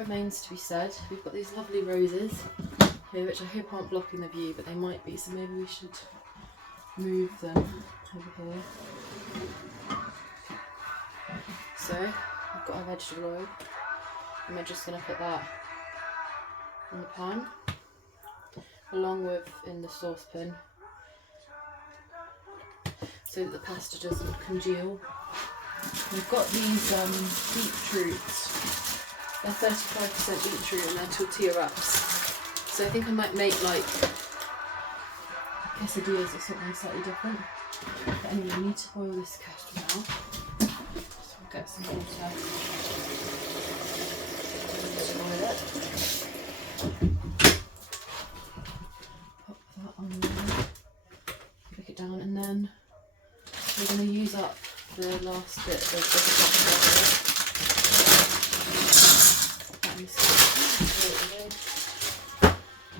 remains to be said. We've got these lovely roses here, which I hope aren't blocking the view, but they might be, so maybe we should move them over here. So I've got our vegetable oil, and we're just going to put that in the pan, along with in the saucepan, so that the pasta doesn't congeal. We've got these beetroots. They're 35% beetroot and they're tortilla wraps. So I think I might make like quesadillas or something slightly different. But anyway, we need to boil this castor now. So we'll get some water. Just boil it. Pop that on there. Cook it down, and then we're going to use up the last bit of the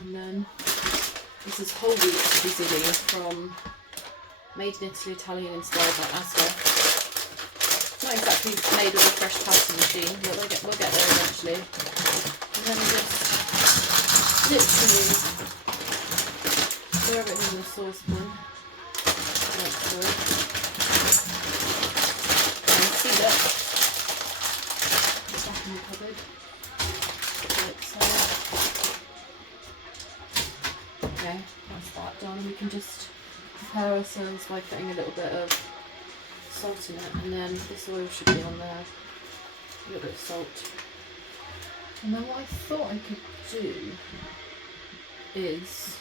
and then this is whole wheat fusilli from Made in Italy, Italian inspired by Asta. Not exactly made with a fresh pasta machine, but we'll get there eventually. And then just literally pour everything in the saucepan like so. Seal it back in the cupboard like so. Okay, that's that done, and we can just prepare ourselves by putting a little bit of salt in it, and then this oil should be on there, a little bit of salt. And then what I thought I could do is,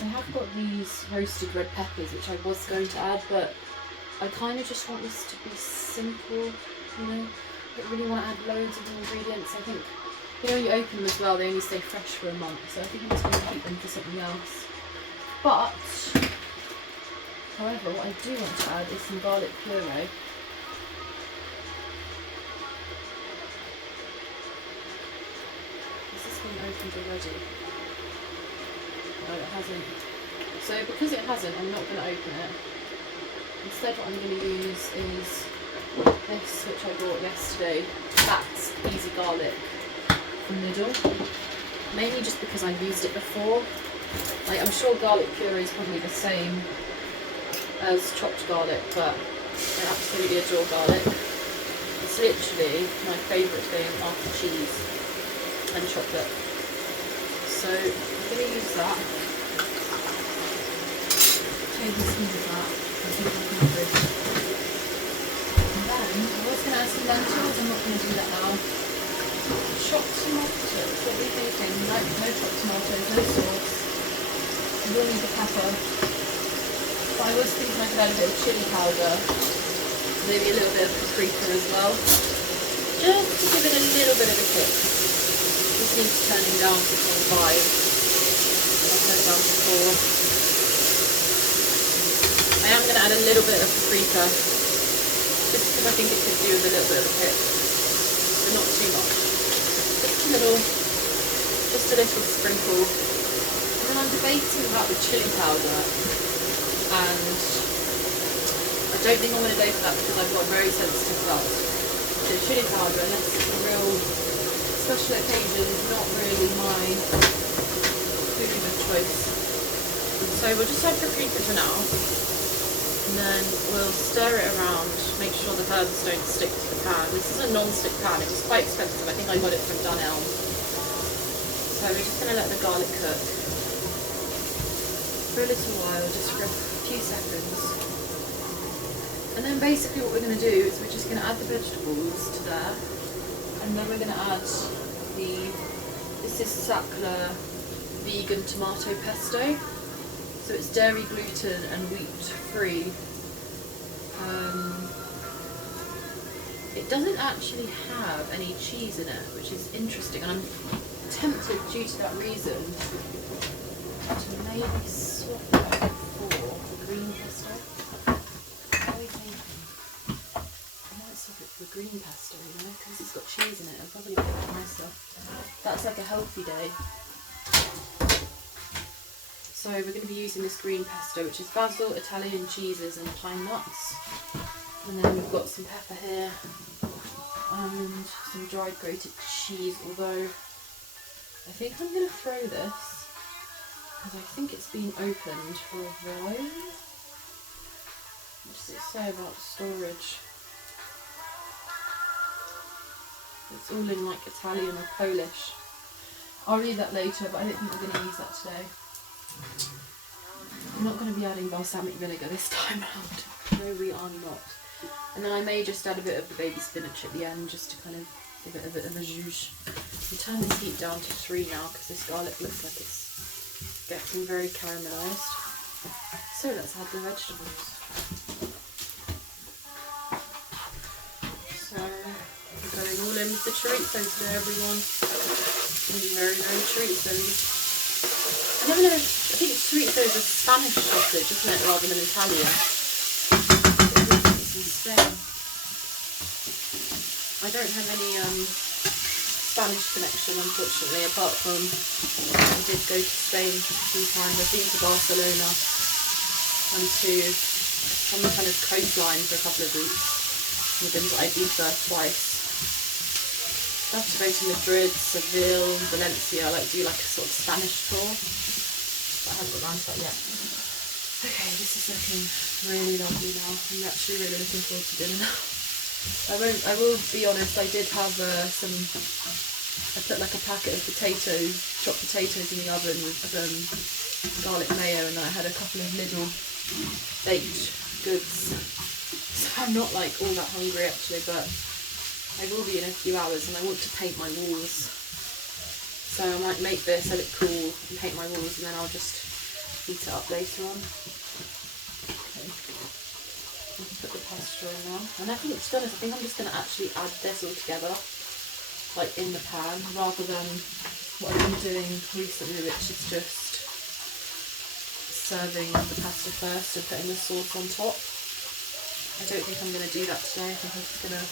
I have got these roasted red peppers which I was going to add, but I kind of just want this to be simple, you know. I don't really want to add loads of ingredients. I think, you know, when you open them as well, they only stay fresh for a month, so I think I'm just going to keep them for something else. But, however, what I do want to add is some garlic puree. This has been opened already. No, it hasn't. So because it hasn't, I'm not going to open it. Instead what I'm going to use is this, which I bought yesterday. That's easy garlic from Lidl. Mainly just because I've used it before. Like, I'm sure garlic puree is probably the same as chopped garlic, but I absolutely adore garlic. It's literally my favourite thing after cheese and chocolate. So I'm going to use that. Tablespoon of that. I think I'm good. And then I was going to add some lentils. I'm not going to do that now. Chopped tomatoes. What are we thinking? No chopped tomatoes, no sauce. I will need the pepper. But I was thinking I could add a bit of chili powder. Maybe a little bit of paprika as well. Just to give it a little bit of a kick. This needs turning down to 5. I'll turn it down to 4. I am going to add a little bit of paprika, just because I think it could do with a little bit of a kick, but not too much. Just a little sprinkle. And then I'm debating about the chili powder, and I don't think I'm going to go for that because I've got very sensitive blood. So chili powder, unless it's a real special occasion, is not really my food of choice. So we'll just add paprika for now. And then we'll stir it around, make sure the herbs don't stick to the pan. This is a non-stick pan, it was quite expensive, I think I got it from Dunelm. So we're just going to let the garlic cook for a little while, just for a few seconds. And then basically what we're going to do is we're just going to add the vegetables to there, and then we're going to add this is Sackler vegan tomato pesto. So it's dairy, gluten and wheat free. It doesn't actually have any cheese in it, which is interesting, and I'm tempted due to that reason to maybe swap it for the green pesto. What are you thinking? I might swap it for the green pesto, you know, because it's got cheese in it. I'll probably make it nicer. That's like a healthy day. So we're going to be using this green pesto, which is basil, Italian cheeses and pine nuts. And then we've got some pepper here. and some dried grated cheese, although I think I'm going to throw this because I think it's been opened for a while. What does it say about storage? It's all in like Italian or Polish. I'll read that later, but I don't think we're going to use that today. I'm not going to be adding balsamic vinegar this time around. No, we are not. And then I may just add a bit of the baby spinach at the end, just to kind of give it a bit of a zhuzh. We'll turn this heat down to 3 now, because this garlic looks like it's getting very caramelised. So let's add the vegetables. So we're going all in with the chorizo today, everyone. Really very, very chorizo-y. I never know, I think chorizo is a Spanish sausage, isn't it, rather than Italian? It's in Spain. I don't have any Spanish connection, unfortunately, apart from I did go to Spain a few times. I've been to Barcelona and to on the kind of coastline for a couple of weeks. I've been to Ibiza twice. I have to go to Madrid, Seville, Valencia, like do like a sort of Spanish tour. But I haven't got around to that yet. Okay, this is looking really lovely now. I'm actually really looking forward to dinner now. I will be honest, I did have I put like a packet of potatoes, chopped potatoes in the oven with garlic mayo, and then I had a couple of little baked goods. So I'm not like all that hungry actually, but I will be in a few hours, and I want to paint my walls. So I might make this, let it cool, and paint my walls, and then I'll just heat it up later on. Okay. Put the pesto in now. And I think, to be honest, I think I'm just going to actually add this all together, like in the pan, rather than what I've been doing recently, which is just serving the pasta first and putting the sauce on top. I don't think I'm going to do that today. I think I'm just going to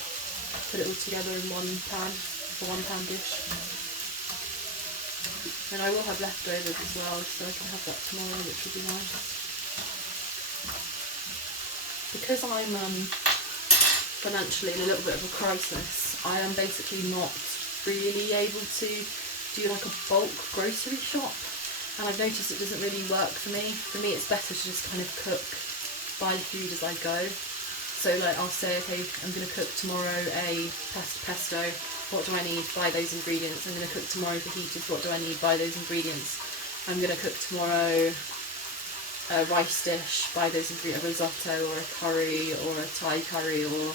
put it all together in one pan, for 1 pan dish. And I will have leftovers as well, so I can have that tomorrow, which will be nice. Because I'm financially in a little bit of a crisis, I am basically not really able to do like a bulk grocery shop, and I've noticed it doesn't really work for me. For me, it's better to just kind of cook, buy food as I go. So like I'll say, okay, I'm going to cook tomorrow a pesto, what do I need? Buy those ingredients. I'm going to cook tomorrow fajitas, what do I need? Buy those ingredients. I'm going to cook tomorrow a rice dish, buy those ingredients, a risotto or a curry or a Thai curry or,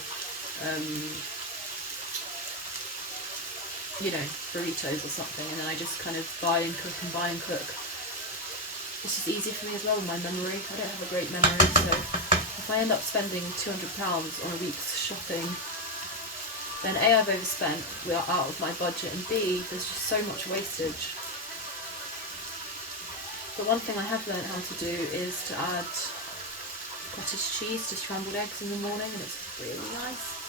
you know, burritos or something, and then I just kind of buy and cook and buy and cook. It's just easier for me as well with my memory. I don't have a great memory, so if I end up spending £200 on a week's shopping, then A, I've overspent, we are out of my budget, and B, there's just so much wastage. But one thing I have learned how to do is to add cottage cheese to scrambled eggs in the morning, and it's really nice.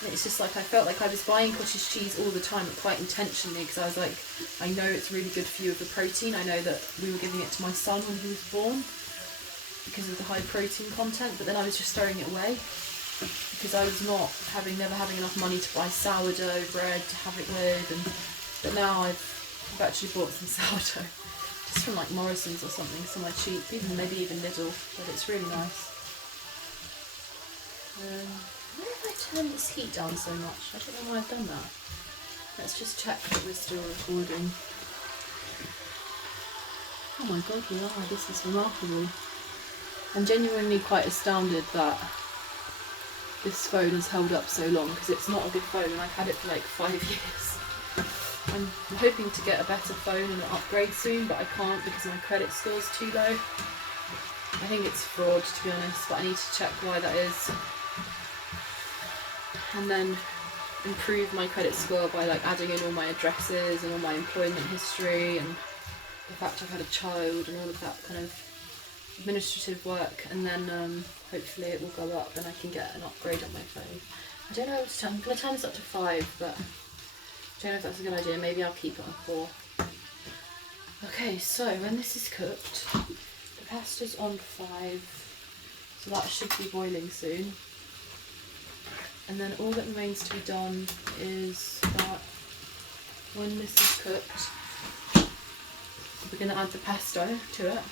And it's just like, I felt like I was buying cottage cheese all the time, but quite intentionally, because I was like, I know it's really good for you with the protein. I know that we were giving it to my son when he was born because of the high protein content, but then I was just throwing it away because I was never having enough money to buy sourdough bread to have it with, but now I've actually bought some sourdough. Just from like Morrison's or something, somewhere cheap, maybe even Lidl, but it's really nice. Why have I turned this heat down so much? I don't know why I've done that. Let's just check that we're still recording. Oh my god, we are. This is remarkable. I'm genuinely quite astounded that this phone has held up so long, because it's not a good phone and I've had it for like 5 years. I'm hoping to get a better phone and an upgrade soon, but I can't because my credit score's too low. I think it's fraud, to be honest, but I need to check why that is. And then improve my credit score by like adding in all my addresses and all my employment history and the fact I've had a child and all of that kind of administrative work, and then hopefully it will go up and I can get an upgrade on my phone. I don't know what to turn. I'm going to turn this up to 5, but I don't know if that's a good idea. Maybe I'll keep it on 4. Okay, so when this is cooked, the pasta's on 5, so that should be boiling soon. And then all that remains to be done is that when this is cooked, we're going to add the pesto to it,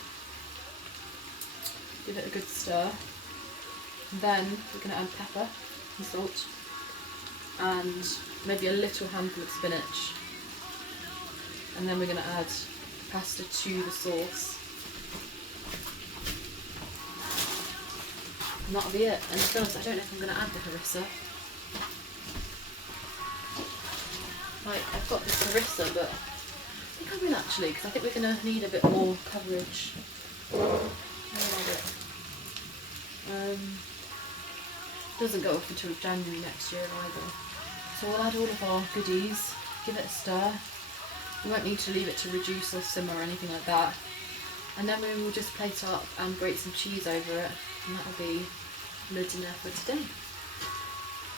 give it a good stir, then we're going to add pepper and salt and maybe a little handful of spinach, and then we're going to add pasta to the sauce, and that'll be it. And to be honest, I don't know if I'm going to add the harissa. Like, I've got this harissa, but I think I will actually, because I think we're going to need a bit more coverage. Doesn't go off until January next year either. So we'll add all of our goodies, give it a stir. We won't need to leave it to reduce or simmer or anything like that. And then we will just plate up and grate some cheese over it, and that'll be le dinner for today.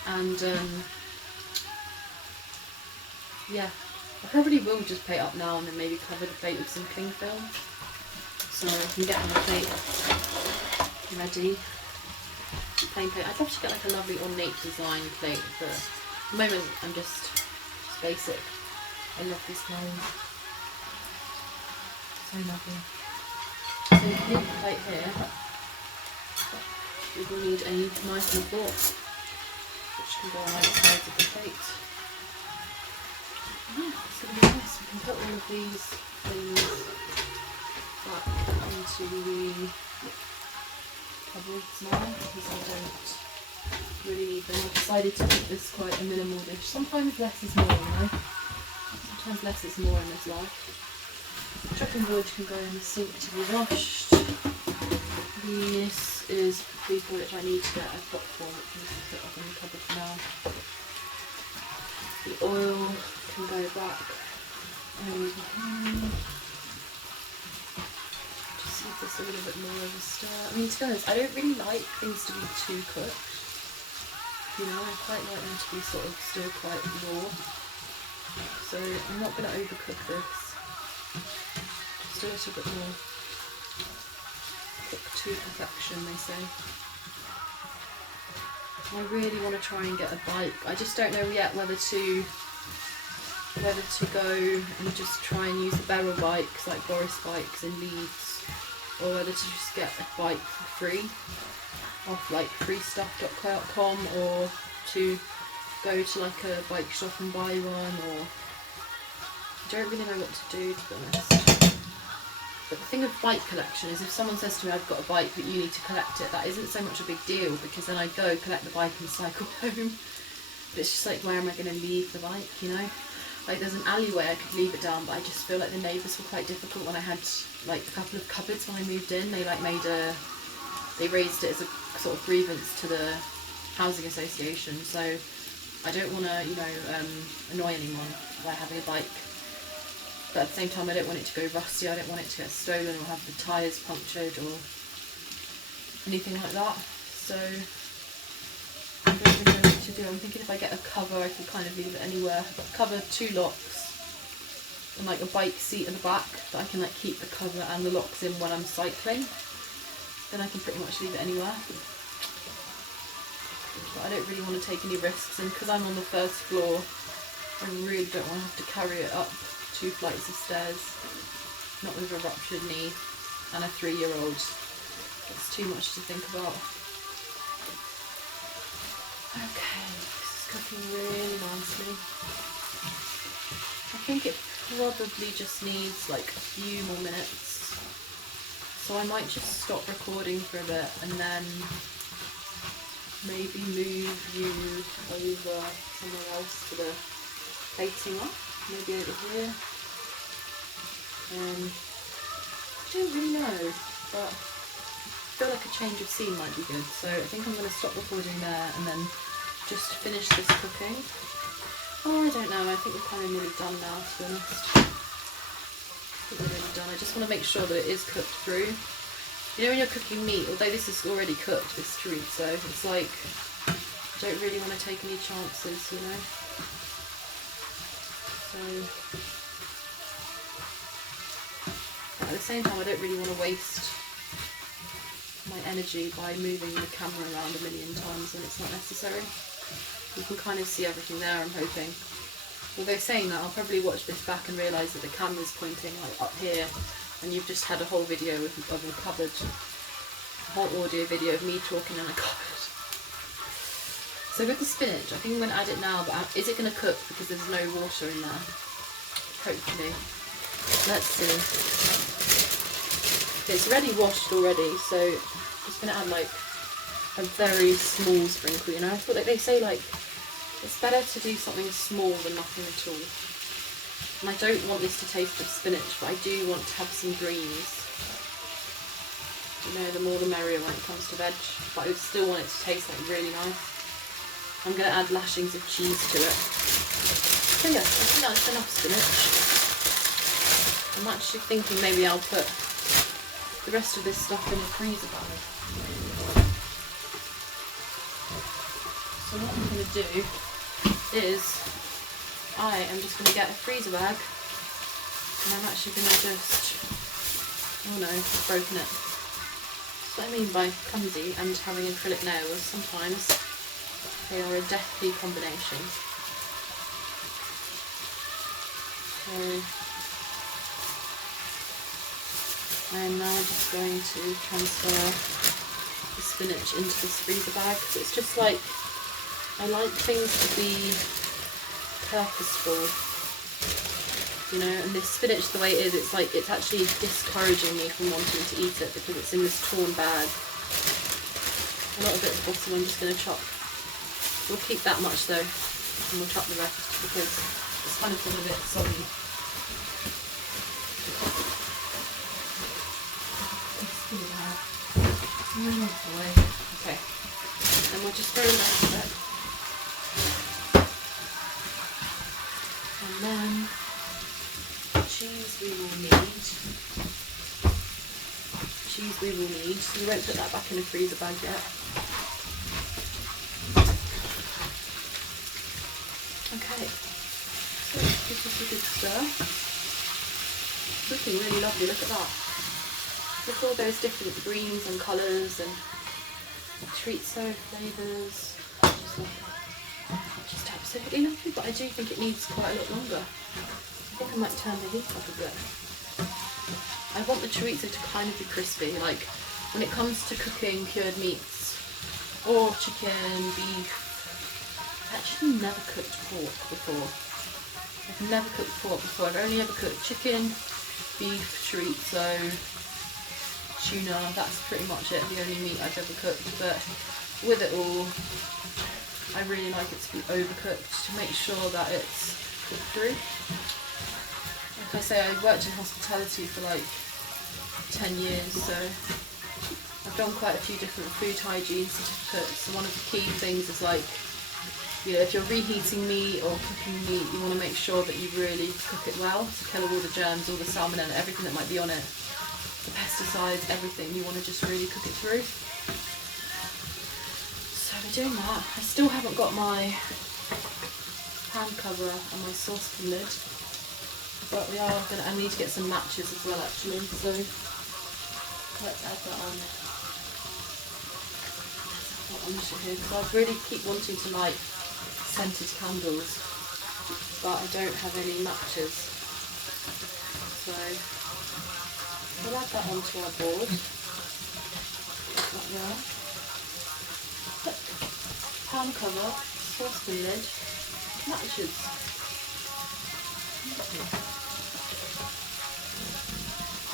And yeah, I probably will just plate up now and then maybe cover the plate with some cling film, so I can get my plate ready. Plain plate. I'd love to get like a lovely ornate design plate, but at the moment I'm just basic. I love these plates. So lovely. So to leave the plate here, we will need a knife and fork, which can go on either sides of the plate. Yeah, it's going to be nice. We can put all of these things back into the cupboards now, because I don't really need them. I've decided to keep this quite a minimal dish. Sometimes less is more, you know. Sometimes less is more in this life. Chopping wood can go in the sink to be washed. This is paprika, which I need to get a pot for, which I'm going to put up in the cupboard for now. The oil can go back over here. Just give this a little bit more of a stir. I mean, to be honest, I don't really like things to be too cooked. You know, I quite like them to be sort of still quite raw. So I'm not going to overcook this. Just a little bit more. Cook to perfection, they say. I really want to try and get a bike. I just don't know yet whether to go and just try and use the barrel bikes like Boris bikes in Leeds, or whether to just get a bike for free off like freestuff.com, or to go to like a bike shop and buy one, or I don't really know what to do, to be honest. But the thing with bike collection is if someone says to me, I've got a bike but you need to collect it, that isn't so much a big deal, because then I go collect the bike and cycle home. But it's just like, where am I going to leave the bike, you know? Like, there's an alleyway I could leave it down, but I just feel like the neighbours were quite difficult when I had like a couple of cupboards when I moved in. They like they raised it as a sort of grievance to the housing association, so I don't want to, you know, annoy anyone by having a bike. But at the same time, I don't want it to go rusty, I don't want it to get stolen or have the tyres punctured or anything like that. So I don't really know what to do. I'm thinking if I get a cover, I can kind of leave it anywhere. Cover, 2 locks, and like a bike seat at the back that I can like keep the cover and the locks in when I'm cycling. Then I can pretty much leave it anywhere. But I don't really want to take any risks, and because I'm on the first floor, I really don't want to have to carry it up 2 flights of stairs, not with a ruptured knee and a 3-year-old. It's too much to think about. Okay, this is cooking really nicely. I think it probably just needs like a few more minutes, so I might just stop recording for a bit and then maybe move you over somewhere else for the plating up. Maybe over here. I don't really know, but I feel like a change of scene might be good. So I think I'm going to stop recording there and then just finish this cooking. Oh, I don't know. I think we're kind of nearly done now, to be honest. I think we're nearly done. I just want to make sure that it is cooked through. You know, when you're cooking meat, although this is already cooked, this chorizo, it's like, I don't really want to take any chances, you know. So, at the same time, I don't really want to waste my energy by moving the camera around a million times when it's not necessary. You can kind of see everything there, I'm hoping. Although saying that, I'll probably watch this back and realise that the camera's pointing like up here, and you've just had a whole video of a cupboard, a whole audio video of me talking in a cupboard. So with the spinach, I think I'm going to add it now, but is it going to cook because there's no water in there? Hopefully. Let's see. It's already washed already, so I'm just going to add like a very small sprinkle, you know. I thought like they say like it's better to do something small than nothing at all. And I don't want this to taste of spinach, but I do want to have some greens. You know, the more the merrier when it comes to veg, but I would still want it to taste like really nice. I'm going to add lashings of cheese to it. So yeah, I think that's enough spinach. I'm actually thinking maybe I'll put the rest of this stuff in the freezer bag. So what I'm going to do is I am just going to get a freezer bag, and I'm actually going to just, oh no, I've broken it. That's what I mean by clumsy and having acrylic nails. Sometimes they are a deathly combination. So I am now just going to transfer the spinach into this freezer bag. So it's just like, I like things to be purposeful, you know, and this spinach, the way it is, it's like, it's actually discouraging me from wanting to eat it because it's in this torn bag. A lot of it at the bottom I'm just going to chop. We'll keep that much though, and we'll chop the rest because it's kind of got a bit soggy. Okay, and we'll just throw the rest of it. And then cheese we will need. So we won't put that back in the freezer bag yet. Okay, so give this a good stir. Looking really lovely, look at that. Look at all those different greens and colours and chorizo flavours. Just absolutely lovely, but I do think it needs quite a lot longer. I think I might turn the heat up a bit. I want the chorizo to kind of be crispy, like when it comes to cooking cured meats or chicken, beef. I've actually never cooked pork before. I've never cooked pork before. I've only ever cooked chicken, beef, chorizo, tuna. That's pretty much it, the only meat I've ever cooked. But with it all, I really like it to be overcooked to make sure that it's cooked through. Like I say, I worked in hospitality for like 10 years, so I've done quite a few different food hygiene certificates. So one of the key things is like, you know, if you're reheating meat or cooking meat, you want to make sure that you really cook it well to kill all the germs, all the salmonella, everything that might be on it, the pesticides, everything. You want to just really cook it through. So we're doing that. I still haven't got my pan cover and my saucepan lid, but we are going to, I need to get some matches as well actually, so let's add that on. Here, because I really keep wanting to light scented candles, but I don't have any matches, so we'll add that onto our board, like that. Pan cover, saucepan lid, matches.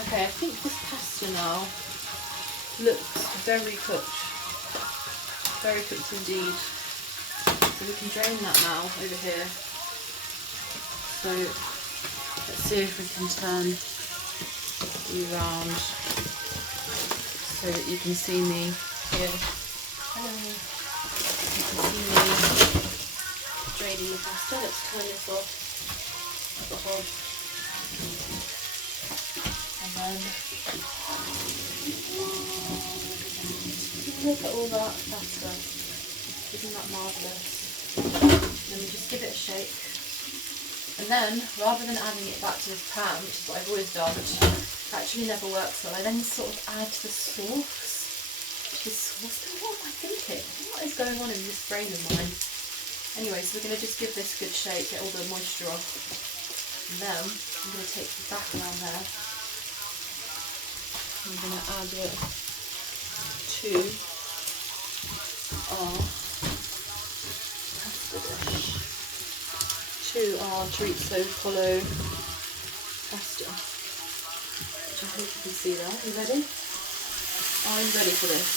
Okay, I think this pasta now looks very cooked. Very cooked indeed. So we can drain that now over here. So let's see if we can turn you round so that you can see me here. Hello. You can see me draining the pasta. Let's turn this off the hob. And then look at all that pasta. Isn't that marvellous? Then we just give it a shake. And then, rather than adding it back to this pan, which is what I've always done, which actually never works well, I then sort of add the sauce. What am I thinking? What is going on in this brain of mine? Anyway, so we're going to just give this a good shake, get all the moisture off. And then I'm going to take the back around there. I'm going to add it to our pasta dish. To our chorizo pollo pesto. Which I hope you can see there. Are you ready? Are you ready for this?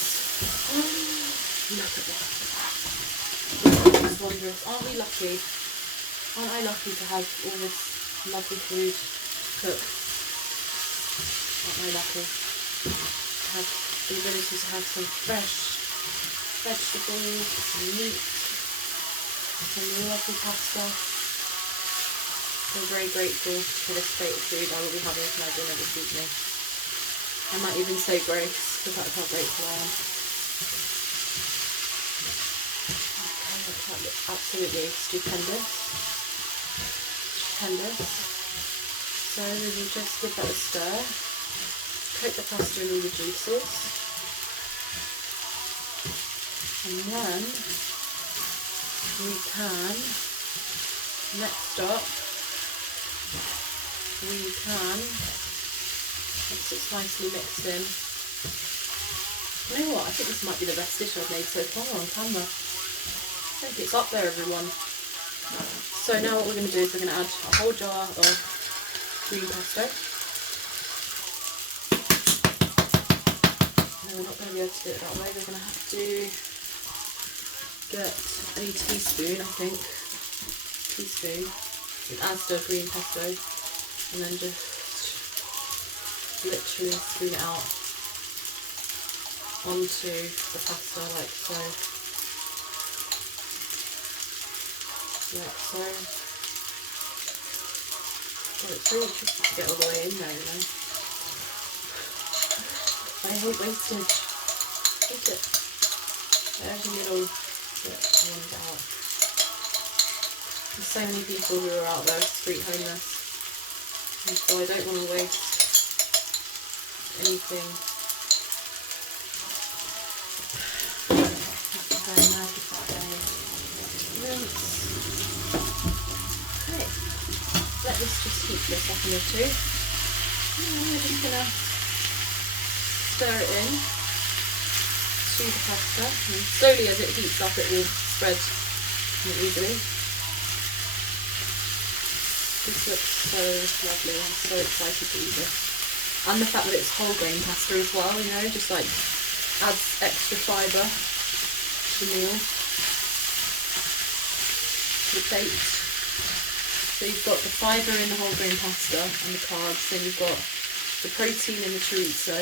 Look at this. It's wondrous. Aren't we lucky? Aren't I lucky to have all this lovely food to cook? Aren't I lucky to have the ability to have some fresh vegetables, some meat, some lovely pasta. I'm very grateful for this plate of food I will be having for my dinner this evening. I might even say grace, because that's how grateful I am. That looks absolutely stupendous. So we will just give that a stir. Coat the pasta in all the juices. And then we can, next up, once it's nicely mixed in. You know what, I think this might be the best dish I've made so far on camera. I think it's up there, everyone. So now what we're going to do is we're going to add a whole jar of green pesto. No, we're not going to be able to do it that way. We're going to have to get a teaspoon, I think. An Asda green pesto. And then just literally spoon it out onto the pasta like so. Like so. Oh, it's really tricky to get all the way in there, you know. I hate wastage. Hate it. There's a little bit I want out. There's so many people who are out there street homeless. And so I don't want to waste anything. Very magnified. Rinse. Okay. Let this just heat for a second or two. And we're just going to stir it in to the pasta. And slowly as it heats up it will spread more easily. This looks so lovely. I'm so excited to eat this. And the fact that it's whole grain pasta as well, you know, just like adds extra fibre to the meal. The plate. So you've got the fibre in the whole grain pasta and the carbs, then you've got the protein in the chorizo,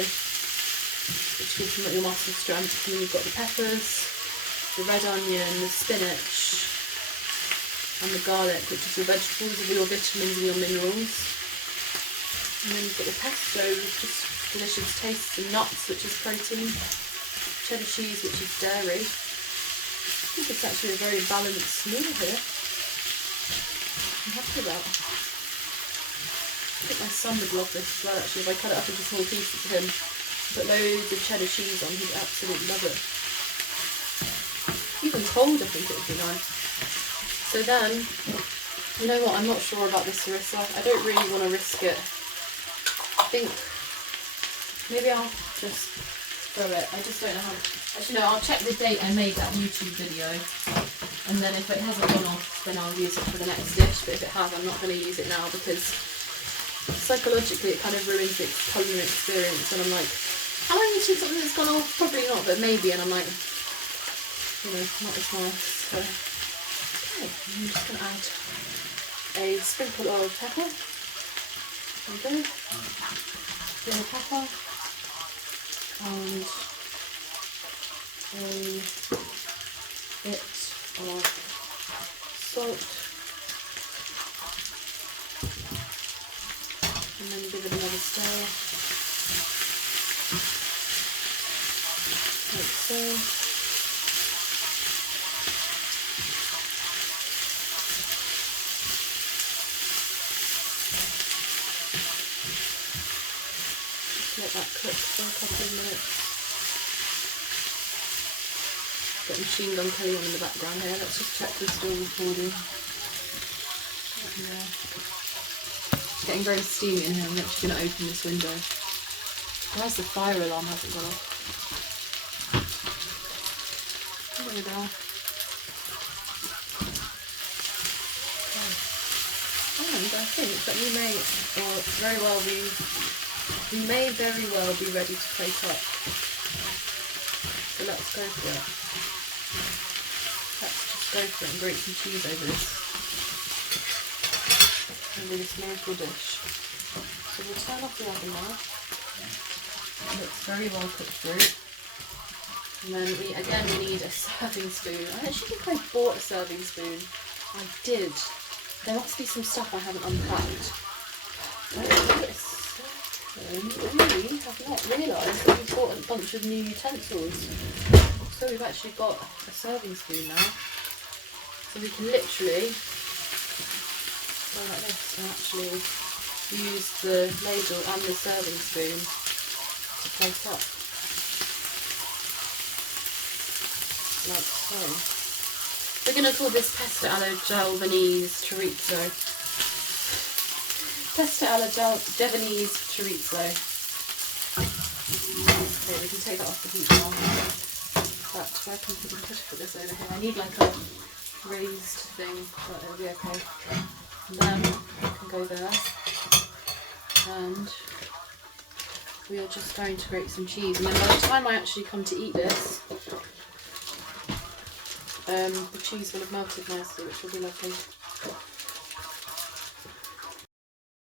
which gives you your muscle strength, and then you've got the peppers, the red onion, the spinach, and the garlic, which is your vegetables with your vitamins and your minerals. And then you've got the pesto with just delicious tastes and nuts, which is protein, cheddar cheese, which is dairy. I think it's actually a very balanced meal here. I'm happy with that. I think my son would love this as well actually. If I cut it up into small pieces for him, put loads of cheddar cheese on, he'd absolutely love it. Even cold I think it would be nice. So then, you know what, I'm not sure about this harissa. I don't really want to risk it. I think maybe I'll just throw it. I just don't know how. Actually no, I'll check the date I made that YouTube video. And then if it hasn't gone off, then I'll use it for the next dish. But if it has, I'm not going to use it now because psychologically it kind of ruins the culinary experience. And I'm like, am I eating something that's gone off? Probably not, but maybe. And I'm like, you know, not as nice. So. Okay, I'm just going to add a sprinkle of pepper. There we go. Bit of pepper. And a bit of salt. And then give it another stir. Like so. Let that cook for a couple of minutes. Got Machine Gun Kelly on in the background here. Let's just check we're still recording. Yeah. It's getting very steamy in here. I'm actually going to open this window. Where's the fire alarm? Hasn't gone off. There we go. And I think that we may very well be ready to plate up. So let's go for it. Let's just go for it and grate some cheese over this. Over this miracle dish. So we'll turn off the oven now. It looks very well cooked through. And then we need a serving spoon. I actually think I bought a serving spoon. I did. There must be some stuff I haven't unpacked. I really have not realised that we've bought a bunch of new utensils. So we've actually got a serving spoon now. So we can literally go like this and actually use the ladle and the serving spoon to plate up. Like so. We're going to call this pesto alla Genovese chorizo. Pesto alla Genovese chorizo. Okay, we can take that off the heat now. But where can we put this over here? I need like a raised thing, but it'll be okay. And then we can go there. And we are just going to grate some cheese. And then by the time I actually come to eat this, the cheese will have melted nicely, which will be lovely.